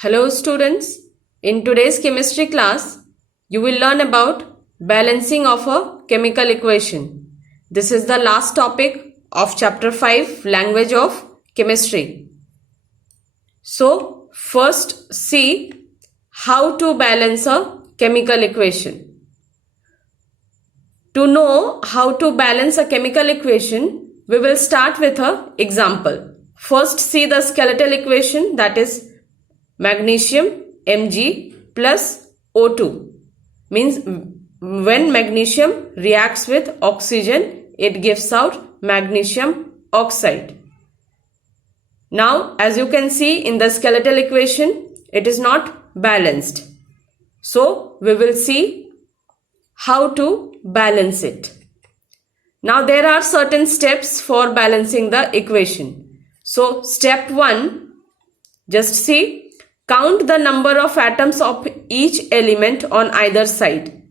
Hello students, in today's chemistry class, you will learn about balancing of a chemical equation. This is the last topic of chapter 5, language of chemistry. So, first see how to balance a chemical equation. To know how to balance a chemical equation, we will start with an example. First see the skeletal equation, that is magnesium Mg plus O2, means when magnesium reacts with oxygen, it gives out magnesium oxide. Now, as you can see in the skeletal equation, it is not balanced. So, we will see how to balance it. Now, there are certain steps for balancing the equation. So, step 1, just see. Count the number of atoms of each element on either side.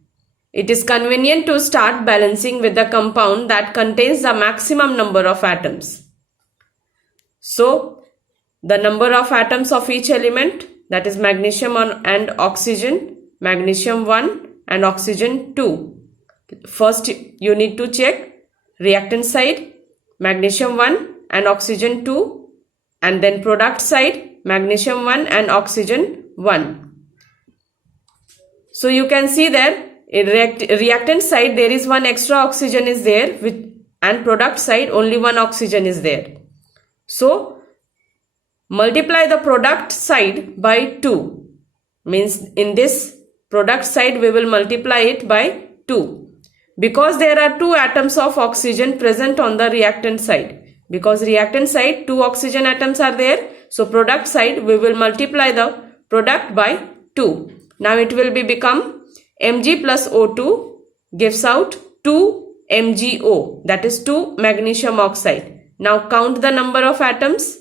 It is convenient to start balancing with the compound that contains the maximum number of atoms. So, the number of atoms of each element, that is magnesium and oxygen, magnesium 1 and oxygen 2. First, you need to check reactant side, magnesium 1 and oxygen 2, and then product side, magnesium 1 and oxygen 1. So you can see there in reactant side there is one extra oxygen is there, and product side only one oxygen is there. So multiply the product side by 2, means in this product side we will multiply it by 2, because there are 2 atoms of oxygen present on the reactant side. Because reactant side 2 oxygen atoms are there, so product side we will multiply the product by 2. Now it will become Mg plus O2 gives out 2 MgO, that is 2 magnesium oxide. Now count the number of atoms.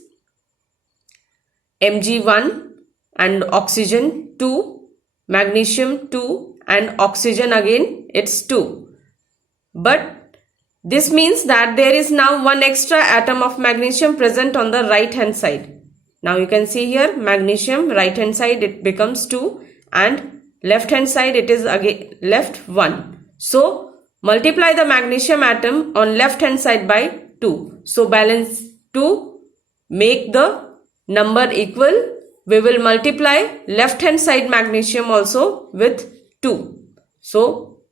Mg1 and oxygen 2, magnesium 2 and oxygen again it's 2. But this means that there is now one extra atom of magnesium present on the right hand side. Now you can see here magnesium right hand side it becomes 2 and left hand side it is again left 1. So multiply the magnesium atom on left hand side by 2. So balance, to make the number equal, we will multiply left hand side magnesium also with 2. So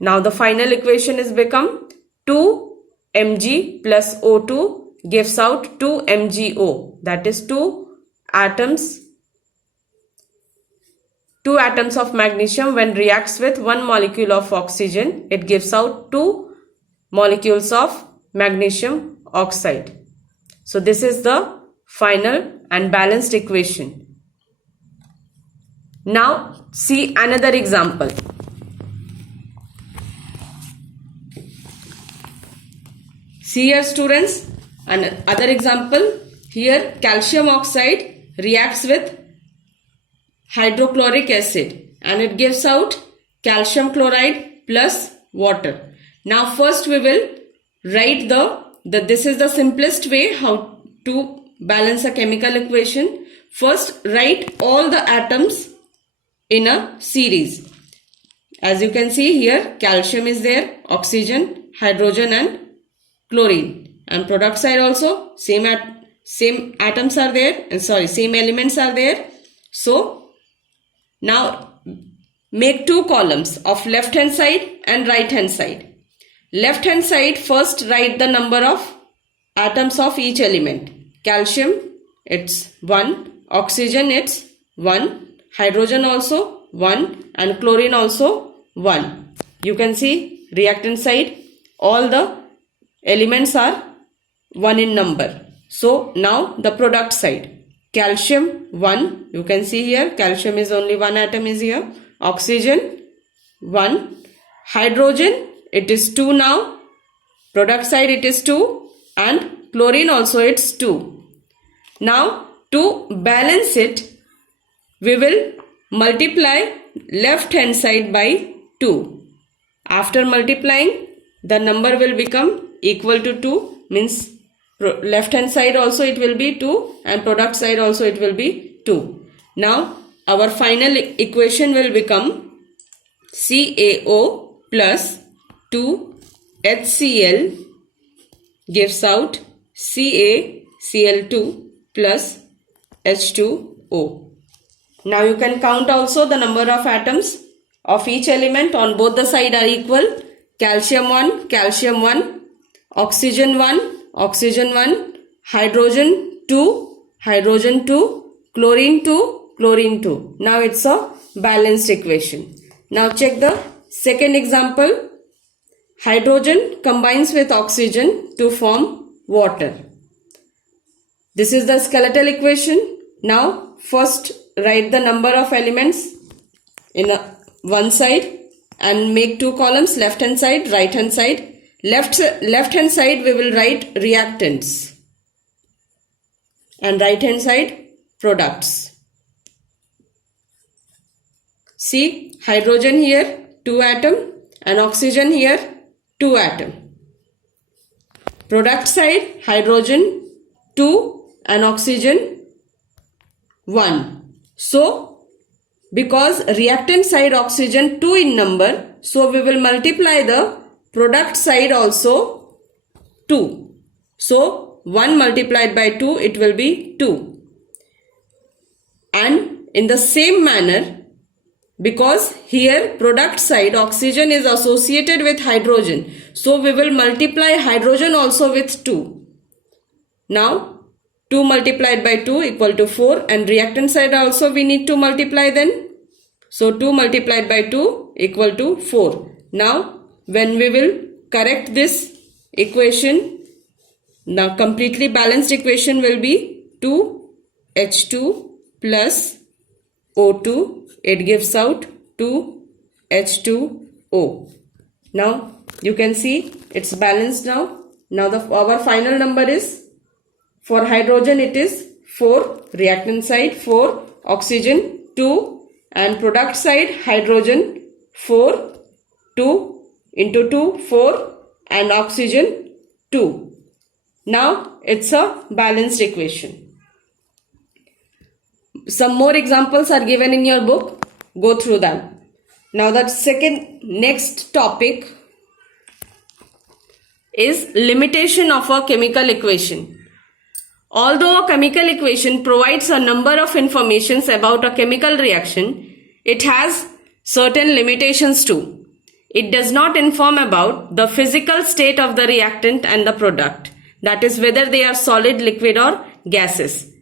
now the final equation is become 2 Mg plus O2 gives out 2 MgO, that is 2 atoms of magnesium when reacts with one molecule of oxygen, it gives out 2 molecules of magnesium oxide. So this is the final and balanced equation. Now see another example. See here students, another example. Here calcium oxide reacts with hydrochloric acid and it gives out calcium chloride plus water. Now first we will write this is the simplest way how to balance a chemical equation. First write all the atoms in a series. As you can see here, calcium is there, oxygen, hydrogen and chlorine, and product side also same atoms are there, and same elements are there. So now make 2 columns of left hand side and right hand side. Left hand side, first write the number of atoms of each element. Calcium it's 1, oxygen it's 1, hydrogen also 1 and chlorine also 1. You can see reactant side all the elements are 1 in number. So now the product side, calcium 1, you can see here calcium is only 1 atom is here, oxygen 1, hydrogen it is 2 now, product side it is 2 and chlorine also it's 2. Now to balance it, we will multiply left hand side by 2. After multiplying, the number will become equal to 2, means left hand side also it will be 2 and product side also it will be 2. Now our final equation will become CaO plus 2HCl gives out CaCl2 plus H2O. Now you can count also the number of atoms of each element on both the side are equal. Calcium 1, calcium 1, oxygen 1, oxygen 1, hydrogen 2, hydrogen 2, chlorine 2, chlorine 2. Now it's a balanced equation. Now check the second example. Hydrogen combines with oxygen to form water. This is the skeletal equation. Now first write the number of elements in one side and make two columns, left hand side, right hand side. Left hand side we will write reactants and right hand side products. See, hydrogen here 2 atom and oxygen here 2 atom. Product side hydrogen 2 and oxygen 1. So because reactant side oxygen 2 in number, so we will multiply the product side also 2. So 1 multiplied by 2, it will be 2. And in the same manner, because here product side oxygen is associated with hydrogen, so we will multiply hydrogen also with 2. Now 2 multiplied by 2 equal to 4, and reactant side also we need to multiply then. So 2 multiplied by 2 equal to 4. Now when we will correct this equation, the completely balanced equation will be 2H2 plus O2. It gives out 2H2O. Now you can see it's balanced now. Now our final number is, for hydrogen it is 4, reactant side 4, oxygen 2, and product side hydrogen 4, 2 into 2 4, and oxygen 2. Now it's a balanced equation. Some more examples are given in your book. Go through them. Now the next topic is limitation of a chemical equation. Although a chemical equation provides a number of informations about a chemical reaction, it has certain limitations too. It does not inform about the physical state of the reactant and the product, that is whether they are solid, liquid or gases.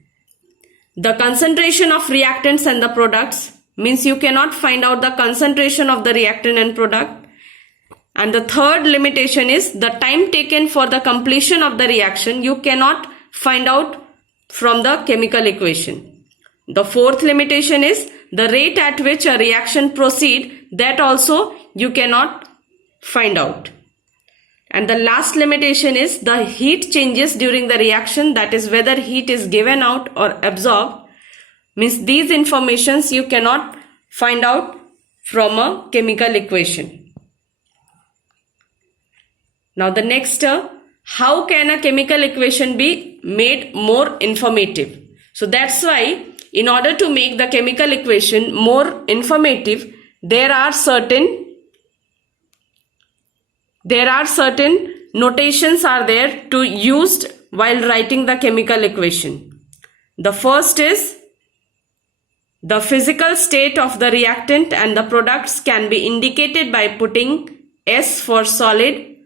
The concentration of reactants and the products means you cannot find out the concentration of the reactant and product. And the third limitation is the time taken for the completion of the reaction you cannot find out from the chemical equation. The fourth limitation is the rate at which a reaction proceeds, that also you cannot find out. And the last limitation is the heat changes during the reaction, that is whether heat is given out or absorbed, means these informations you cannot find out from a chemical equation. Now the next, how can a chemical equation be made more informative? So that's why in order to make the chemical equation more informative, there are certain notations are there to used while writing the chemical equation. The first is the physical state of the reactant and the products can be indicated by putting S for solid,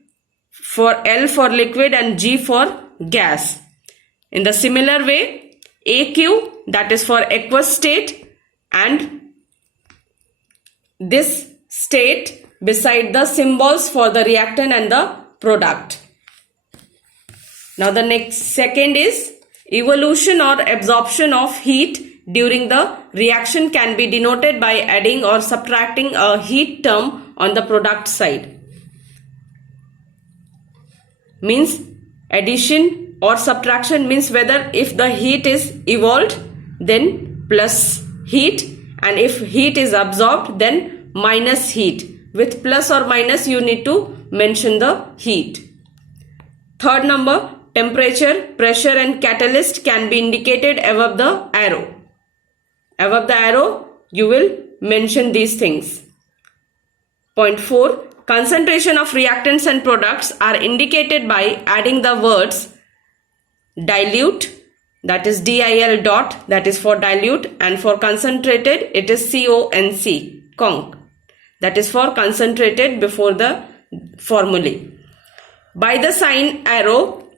for L for liquid and G for gas. In the similar way, AQ, that is for aqueous state, and this state beside the symbols for the reactant and the product. Now the second is evolution or absorption of heat during the reaction can be denoted by adding or subtracting a heat term on the product side. Means addition or subtraction means whether if the heat is evolved then plus heat, and if heat is absorbed then minus heat. With plus or minus you need to mention the heat. Third number, temperature, pressure and catalyst can be indicated above the arrow. Above the arrow, you will mention these things. Point 4. Concentration of reactants and products are indicated by adding the words dilute, that is DIL dot, that is for dilute, and for concentrated it is CONC, conc, that is for concentrated before the formulae. By the sign arrow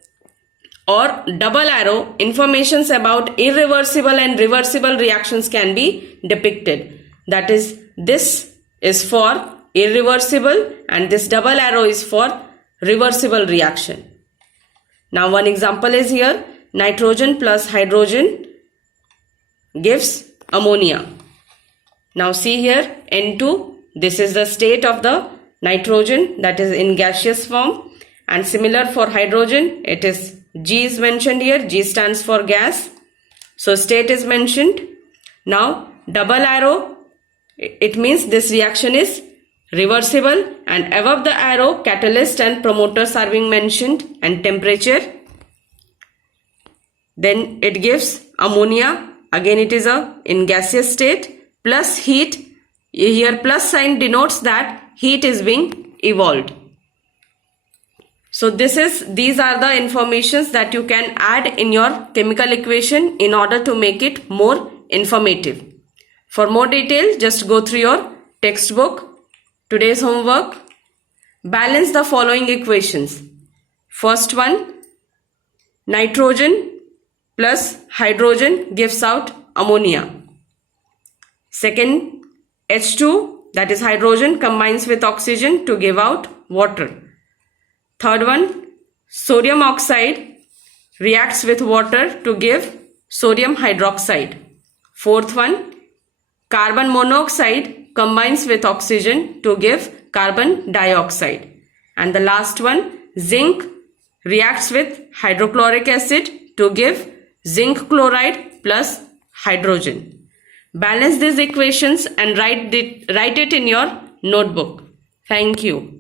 or double arrow, informations about irreversible and reversible reactions can be depicted. That is, this is for irreversible and this double arrow is for reversible reaction. Now one example is here, nitrogen plus hydrogen gives ammonia. Now see here, N2, this is the state of the nitrogen, that is in gaseous form, and similar for hydrogen, it is G is mentioned here, G stands for gas, so state is mentioned. Now double arrow, it means this reaction is reversible, and above the arrow catalyst and promoters are being mentioned and temperature. Then it gives ammonia, again it is in gaseous state, plus heat. Here plus sign denotes that heat is being evolved. So these are the informations that you can add in your chemical equation in order to make it more informative. For more detail, just go through your textbook. Today's homework, balance the following equations. First one, nitrogen plus hydrogen gives out ammonia. Second, H2, that is hydrogen, combines with oxygen to give out water. Third one, sodium oxide reacts with water to give sodium hydroxide. Fourth one, carbon monoxide combines with oxygen to give carbon dioxide. And the last one, zinc reacts with hydrochloric acid to give zinc chloride plus hydrogen. Balance these equations and write it in your notebook. Thank you.